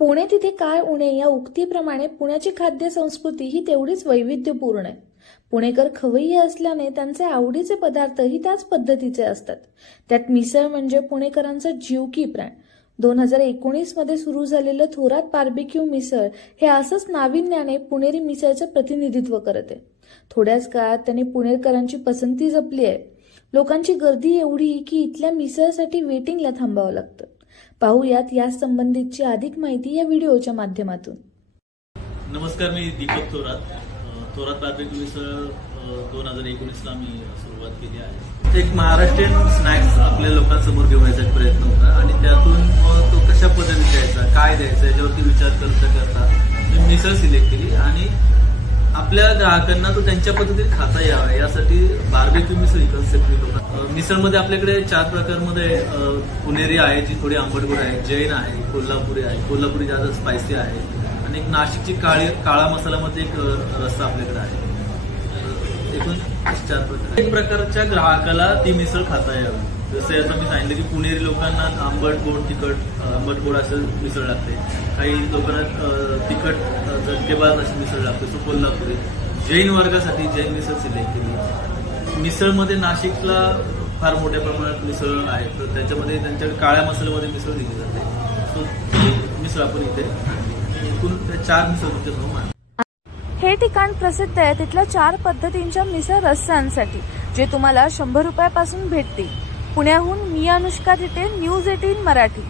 पुणे तिथे काय उणे या उक्तीप्रमाणे पुण्याची खाद्य संस्कृती ही तेवढीच वैविध्यपूर्ण आहे। पुणेकर खवय्ये असल्याने त्यांचे आवडीचे पदार्थही त्याच पद्धतीचे असतात। त्यात मिसळ म्हणजे पुणेकरांचा जीव की प्राण। 2019 मध्ये सुरू झालेलं थोरात बार्बेक्यू मिसळ हे असंच नाविन्याने पुणेरी मिसळचं प्रतिनिधित्व करते। थोड्याच काळात त्यांनी पुणेकरांची पसंती जपली आहे। लोकांची गर्दी एवढी की इथल्या मिसळसाठी वेटिंगला थांबावं लागतं। पाहूयात या संबंधीची अधिक माहिती या व्हिडिओच्या माध्यमातून। नमस्कार, मी दीपक थोरात बार्बेक्यू मिसळ 2019 ला मी सुरुवात केली आहे। एक महाराष्ट्रीयन स्नॅक्स आपल्या लोकांसमोर घेऊन यायचा प्रयत्न होता आणि त्यातून तो कशा पद्धतीने द्यायचा, काय द्यायचं याच्यावरती विचार करता मी मिसळ सिलेक्ट केली आणि आपल्या ग्राहकांना तो त्यांच्या पद्धतीने खाता यावा यासाठी बार्बेक्यू मिसळ ही कन्सेप्ट मी मिसळमध्ये आपल्याकडे 4 प्रकारमध्ये पुणेरी आहे जी थोडी आंबटगोड आहे, जैन आहे, कोल्हापुरी आहे, कोल्हापुरी जास्त स्पायसी आहे आणि एक नाशिकची काळा मसालामध्ये एक रस्सा आपल्याकडे आहे। एकूण 4 प्रकार। एक प्रकारच्या ग्राहकाला ती मिसळ खाता यावी। जसे आता मी सांगितलं की पुणेरी लोकांना आंबट गोड तिखट आंबट गोड असं मिसळ लागते, काही लोकांना तिखट झटकेबाज अशी मिसळ लागते, सो कोल्हापुरी। जैन वर्गासाठी जैन मिसळ सिलेक्ट केली। मिसळमध्ये नाशिकला फार मोठ्या प्रमाणात मिसळ आहे, तर त्याच्यामध्ये त्यांच्याकडे काळ्या मसाल्यामध्ये मिसळ दिली जाते, सो ती मिसळ आपण इथे एकूण 4 मिसळ तुमच्या हे ठिकाण प्रसिद्ध आहे तिथल्या 4 पद्धतींच्या मिसळ रस्स्यांसाठी, जे तुम्हाला 100 रुपयापासून भेटतील। पुण्याहून मी अनुष्का तिथे, न्यूज 18 मराठी।